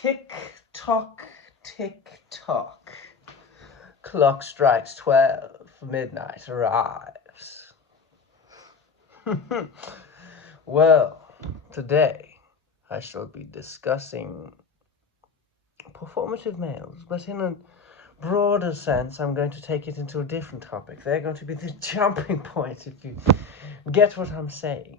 Tick tock, tick tock. Clock strikes 12, midnight arrives. Well, today I shall be discussing performative males, but in a broader sense, I'm going to take it into a different topic. They're going to be the jumping point, if you get what I'm saying.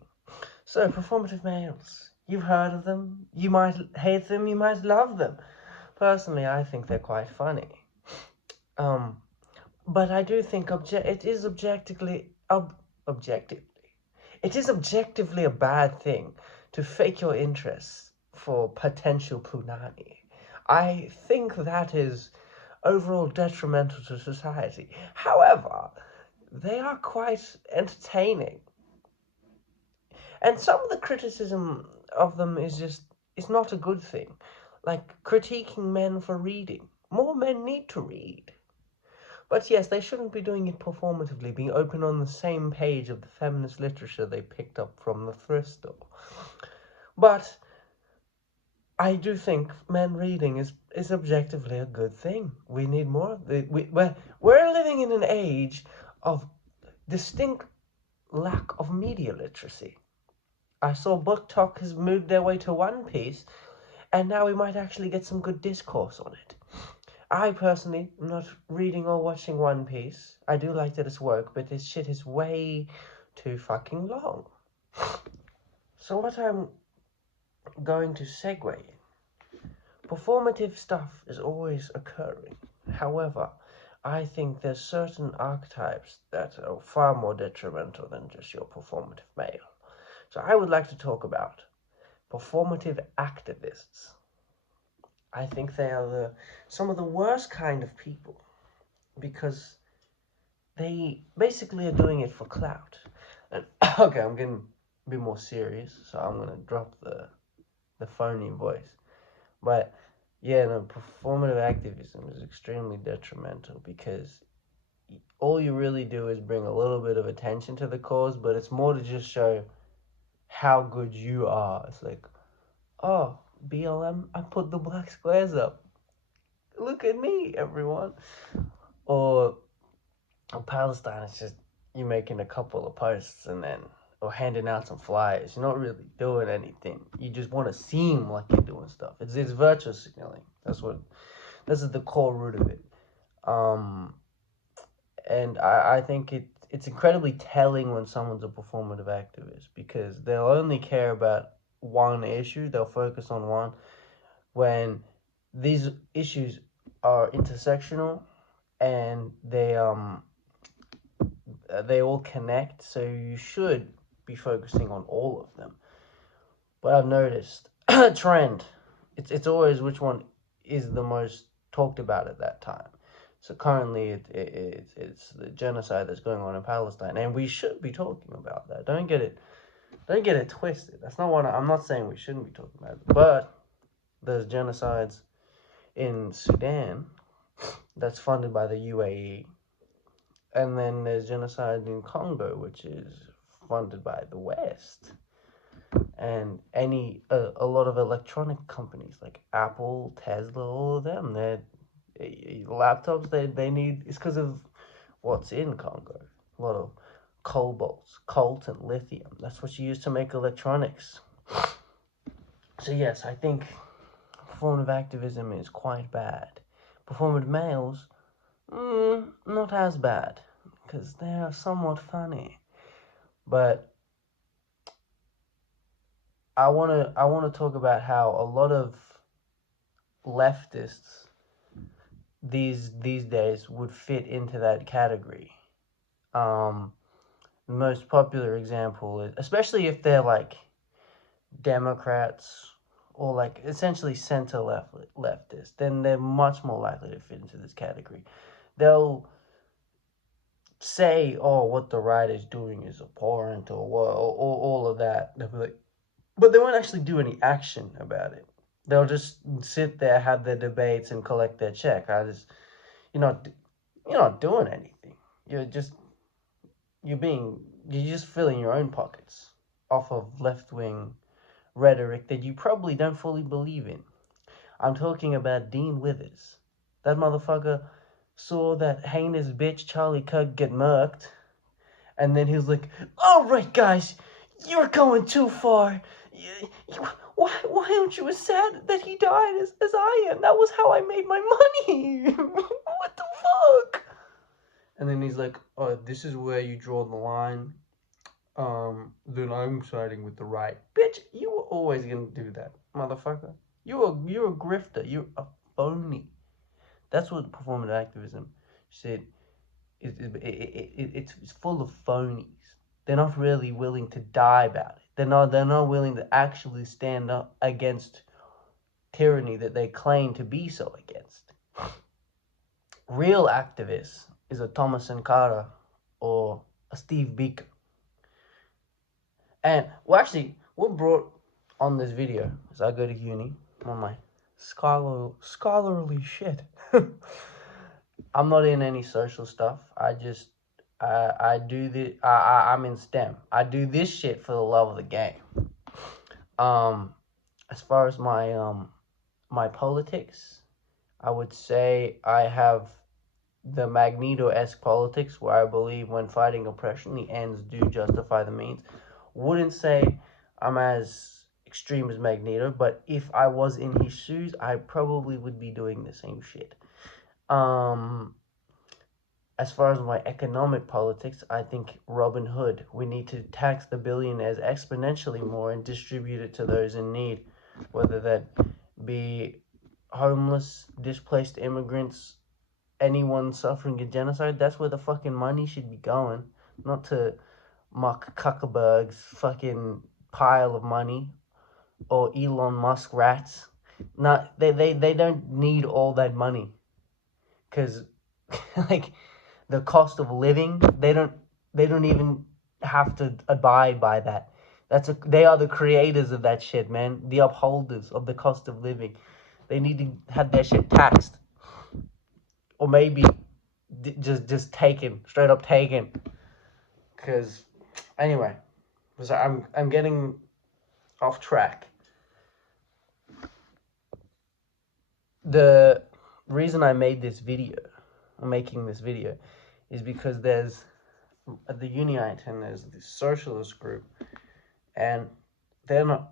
So, performative males. You've heard of them. You might hate them. You might love them. Personally, I think they're quite funny. But I do think it is objectively a bad thing to fake your interests for potential punani. I think that is overall detrimental to society. However, they are quite entertaining. And some of the criticism of them is not a good thing. Like critiquing men for reading. More men need to read. But yes, they shouldn't be doing it performatively, being open on the same page of the feminist literature they picked up from the thrift store. But I do think men reading is objectively a good thing. We need more. We're living in an age of distinct lack of media literacy. I saw Book Talk has moved their way to One Piece, and now we might actually get some good discourse on it. I personally am not reading or watching One Piece. I do like that it's woke, but this shit is way too fucking long. So what I'm going to segue in. Performative stuff is always occurring. However, I think there's certain archetypes that are far more detrimental than just your performative male. So I would like to talk about performative activists. I think they are some of the worst kind of people because they basically are doing it for clout. And okay, I'm getting a bit more serious, so I'm gonna drop the phony voice. But yeah, no, performative activism is extremely detrimental because all you really do is bring a little bit of attention to the cause, but it's more to just show how good you are. It's like, oh, BLM, I put the black squares up. Look at me, everyone. Or Palestine, it's just you making a couple of posts or handing out some flyers. You're not really doing anything. You just want to seem like you're doing stuff. It's virtue signaling. This is the core root of it. And I think it's incredibly telling when someone's a performative activist because they'll only care about one issue. They'll focus on one. When these issues are intersectional and they all connect, so you should be focusing on all of them. But I've noticed a trend. It's always which one is the most talked about at that time. So currently it's the genocide that's going on in Palestine, and we should be talking about that. Don't get it twisted. That's not what I'm not saying we shouldn't be talking about it. But there's genocides in Sudan that's funded by the UAE. And then there's genocide in Congo, which is funded by the West. And a lot of electronic companies like Apple, Tesla, all of them, their laptops they need, it's because of what's in Congo. A lot of colt and lithium. That's what you use to make electronics. So yes, I think performative activism is quite bad. Performative males, not as bad, because they are somewhat funny. But I wanna talk about how a lot of leftists these days would fit into that category. The most popular example is, especially if they're like Democrats or like essentially center leftists, then they're much more likely to fit into this category. They'll say, "Oh, what the right is doing is abhorrent," or all of that. They'll be like, but they won't actually do any action about it. They'll just sit there, have their debates, and collect their check. You're not doing anything. You're just filling your own pockets off of left-wing rhetoric that you probably don't fully believe in. I'm talking about Dean Withers. That motherfucker saw that heinous bitch Charlie Kirk get murked, and then he was like, "All right, guys, you're going too far. Why aren't you as sad that he died as I am? That was how I made my money. What the fuck?" And then he's like, "Oh, this is where you draw the line. Then I'm siding with the right." Bitch, you were always gonna do that, motherfucker. You're a grifter. You're a phony. That's what performative activism said. It's full of phonies. They're not really willing to die about it. They're not willing to actually stand up against tyranny that they claim to be so against. Real activists is a Thomas Sankara or a Steve Biko. And well, actually, what brought on this video is I go to uni on my scholarly shit. I'm not in any social stuff. I do this. I'm in STEM. I do this shit for the love of the game. As far as my politics, I would say I have the Magneto-esque politics where I believe when fighting oppression, the ends do justify the means. Wouldn't say I'm as extreme as Magneto, but if I was in his shoes, I probably would be doing the same shit. As far as my economic politics, I think Robin Hood. We need to tax the billionaires exponentially more and distribute it to those in need, whether that be homeless, displaced immigrants, anyone suffering a genocide. That's where the fucking money should be going, not to Mark Zuckerberg's fucking pile of money or Elon Musk rats. Not they don't need all that money, because like the cost of living, they don't even have to abide by that. They are the creators of that shit, man. The upholders of the cost of living. They need to have their shit taxed, or maybe just taken, straight up taken. Cause anyway, because I'm getting off track. The reason I'm making this video, is because there's at the uni I attend, there's this socialist group, and they're not.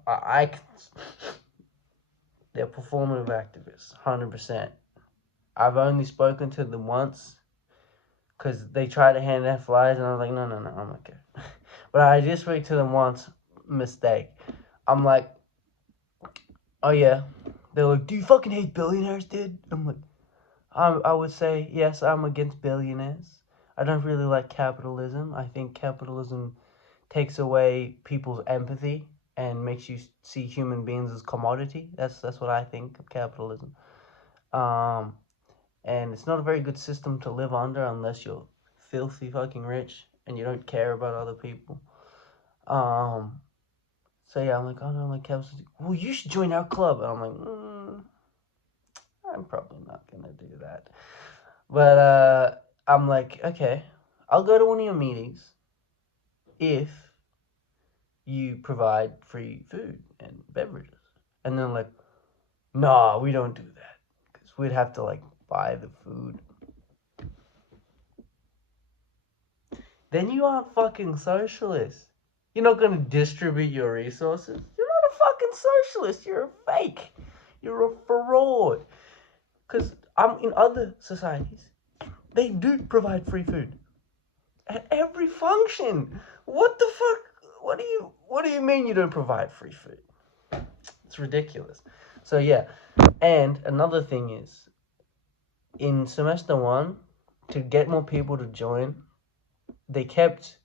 They're performative activists, 100%. I've only spoken to them once, because they tried to hand out flyers, and I was like, no, I'm okay. But I just spoke to them once, mistake. I'm like, oh yeah. They're like, do you fucking hate billionaires, dude? I'm like, I would say, yes, I'm against billionaires. I don't really like capitalism. I think capitalism takes away people's empathy and makes you see human beings as commodity. That's what I think of capitalism. And it's not a very good system to live under unless you're filthy fucking rich and you don't care about other people. So yeah, I'm like, oh no, like capitalism. Well, you should join our club. And I'm like, I'm probably not gonna do that. But I'm like, okay, I'll go to one of your meetings if you provide free food and beverages. And they're like, nah, we don't do that, because we'd have to like buy the food. Then you aren't fucking socialist. You're not gonna distribute your resources. You're not a fucking socialist. You're a fake. You're a fraud. Because in other societies, they do provide free food at every function. What the fuck? What do you mean you don't provide free food? It's ridiculous. So yeah, and another thing is, in semester 1, to get more people to join, they kept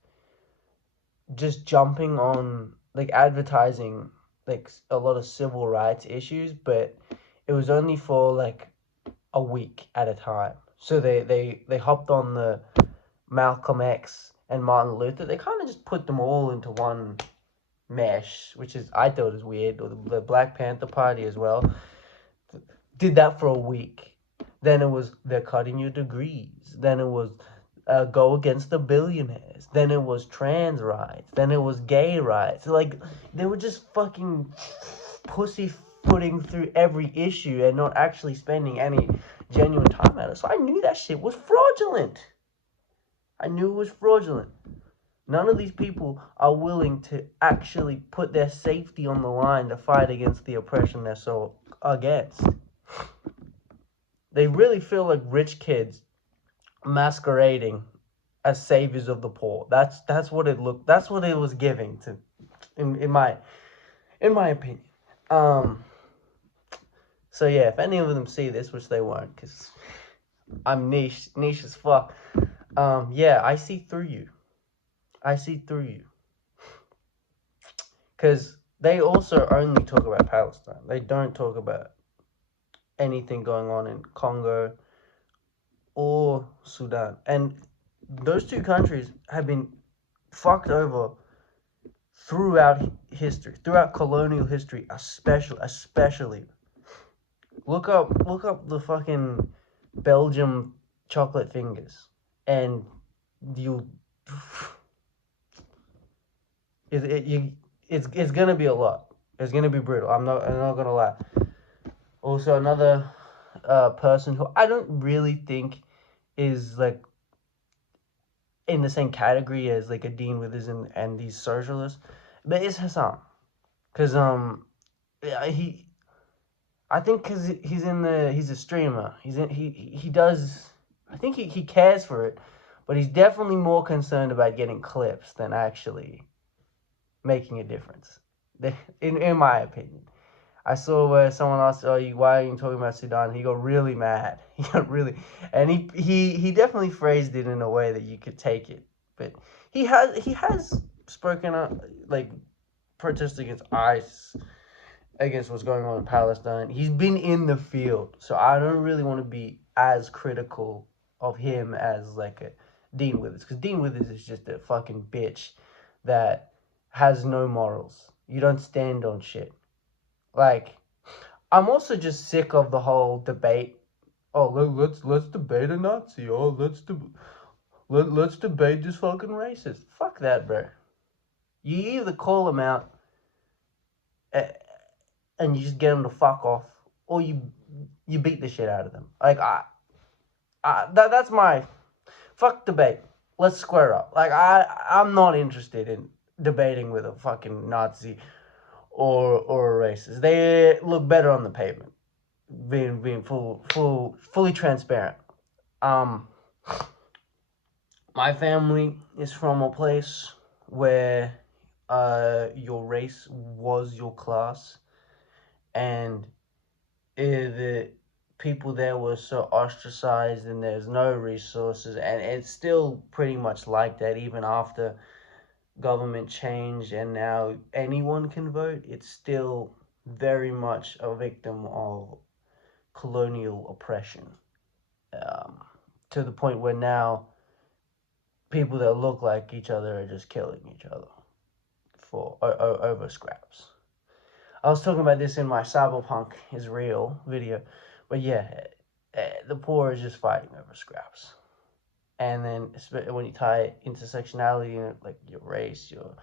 just jumping on like advertising like a lot of civil rights issues, but it was only for like a week at a time. So they hopped on the Malcolm X and Martin Luther. They kind of just put them all into one mesh, which is, I thought, is weird. Or the Black Panther Party as well did that for a week. Then it was, they're cutting your degrees. Then it was go against the billionaires. Then it was trans rights. Then it was gay rights. Like, they were just fucking pussy putting through every issue and not actually spending any genuine time at it. So I knew that shit was fraudulent. I knew it was fraudulent. None of these people are willing to actually put their safety on the line to fight against the oppression they're so against. They really feel like rich kids masquerading as saviors of the poor. That's what it looked. That's what it was giving to, in my opinion. So yeah, if any of them see this, which they won't, because I'm niche as fuck. Yeah, I see through you. I see through you. Because they also only talk about Palestine. They don't talk about anything going on in Congo or Sudan. And those two countries have been fucked over throughout history, throughout colonial history, especially. Look up the fucking Belgium chocolate fingers, and you, it's gonna be a lot. It's gonna be brutal. I'm not gonna lie. Also, another person who I don't really think is like in the same category as like a Dean Withers and these socialists, but it's Hassan, cause yeah, I think cause he's a streamer. He does. I think he cares for it, but he's definitely more concerned about getting clips than actually making a difference. In my opinion. I saw where someone asked, "Oh, why are you talking about Sudan?" He got really mad. He got really, and he definitely phrased it in a way that you could take it. But he has spoken up, like protest against ICE, against what's going on in Palestine. He's been in the field, so I don't really want to be as critical of him as like a Dean Withers, because Dean Withers is just a fucking bitch that has no morals. You don't stand on shit. Like, I'm also just sick of the whole debate. Oh, let's debate a Nazi. Oh, let's debate this fucking racist. Fuck that, bro. You either call them out and you just get them to fuck off, or you beat the shit out of them. Like that's my fuck debate. Let's square up. Like I'm not interested in debating with a fucking Nazi or a racist. They look better on the pavement, being fully transparent. Um, my family is from a place where your race was your class, and the people there were so ostracized, and there's no resources, and it's still pretty much like that even after government change and now anyone can vote. It's still very much a victim of colonial oppression, um, to the point where now people that look like each other are just killing each other for over scraps. I was talking about this in my Cyberpunk is Real video, but yeah, the poor is just fighting over scraps. And then when you tie intersectionality, like your race, your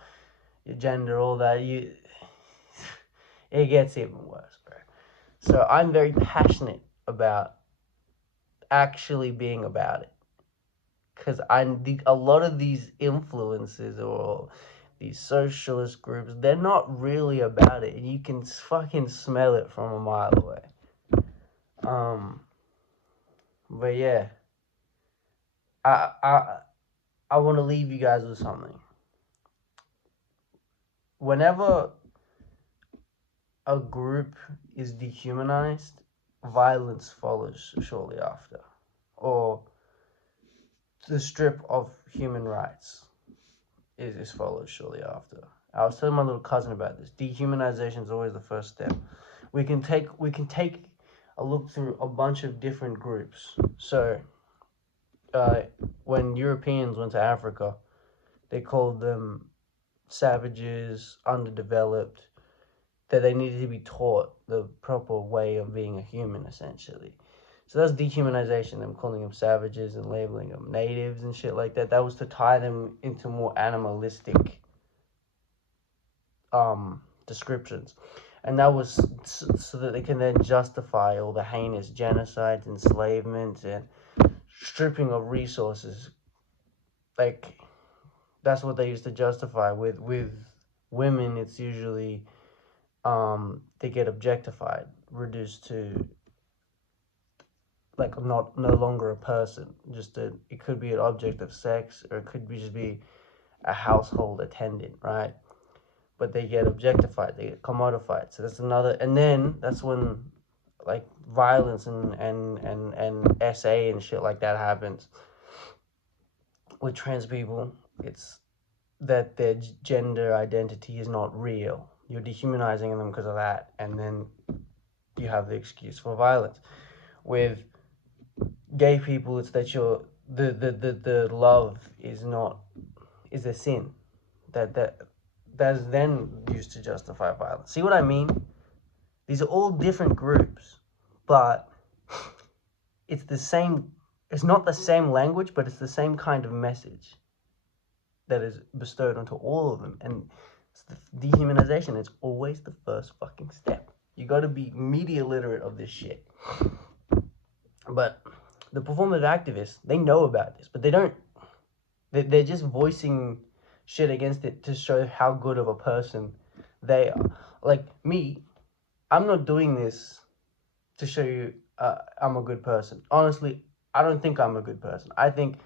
gender, all that, it gets even worse, bro. So I'm very passionate about actually being about it, because a lot of these influences or these socialist groups, they're not really about it, and you can fucking smell it from a mile away. But yeah, I I I want to leave you guys with something. Whenever a group is dehumanized, violence follows shortly after, or the strip of human rights is followed shortly after. I was telling my little cousin about this. Dehumanization is always the first step. We can take a look through a bunch of different groups. So, when Europeans went to Africa, they called them savages, underdeveloped, that they needed to be taught the proper way of being a human, essentially. So that's dehumanization, them calling them savages and labeling them natives and shit like that. That was to tie them into more animalistic descriptions. and that was so that they can then justify all the heinous genocides, enslavement, and stripping of resources. Like, that's what they used to justify with women. It's usually they get objectified, reduced to like not no longer a person. It could be an object of sex, or it could be just be a household attendant, right? But they get objectified, they get commodified. So that's another, and then that's when like violence and SA and shit like that happens with trans people. It's that their gender identity is not real. You're dehumanizing them because of that, and then you have the excuse for violence. With gay people, it's that the love is a sin that's then used to justify violence. See what I mean? These are all different groups, but it's the same. It's not the same language, but it's the same kind of message that is bestowed onto all of them. And it's the dehumanization. It's always the first fucking step. You got to be media literate of this shit. But the performative activists, they know about this, but they don't. They're just voicing shit against it to show how good of a person they are. Like me, I'm not doing this to show you I'm a good person. Honestly, I don't think I'm a good person. I think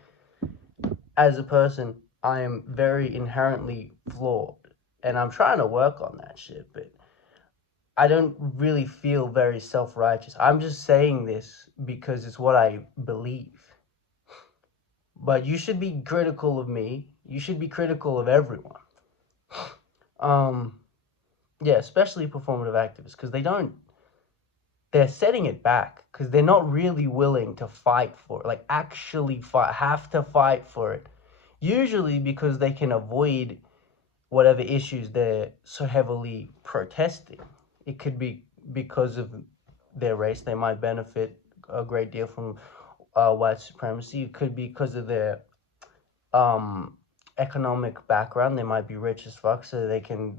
as a person, I am very inherently flawed. And I'm trying to work on that shit, but I don't really feel very self-righteous. I'm just saying this because it's what I believe. But you should be critical of me. You should be critical of everyone. Yeah, especially performative activists, because they're setting it back because they're not really willing to fight for it, like actually have to fight for it. Usually because they can avoid whatever issues they're so heavily protesting. It could be because of their race. They might benefit a great deal from white supremacy. It could be because of their economic background. They might be rich as fuck, so they can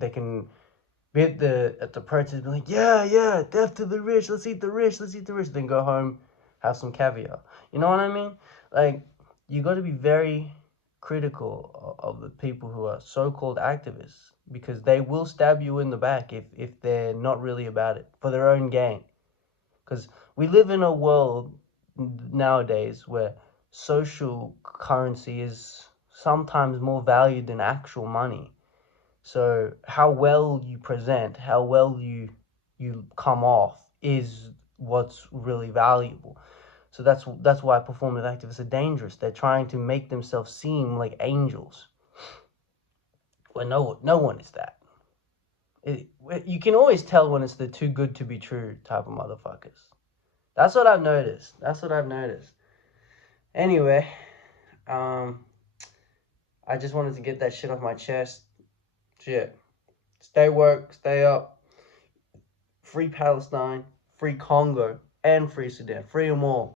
be at the protest, be like, yeah, death to the rich, let's eat the rich, then go home, have some caviar. You know what I mean? Like, you got to be very critical of the people who are so-called activists, because they will stab you in the back if they're not really about it for their own gain. Because we live in a world nowadays where social currency is sometimes more valued than actual money. So how well you present, how well you come off is what's really valuable. So that's why performative activists are dangerous. They're trying to make themselves seem like angels, when no one is that. You can always tell when it's the too good to be true type of motherfuckers. That's what I've noticed. Anyway, I just wanted to get that shit off my chest. Shit. Stay woke, stay up. Free Palestine, free Congo, and free Sudan. Free them all.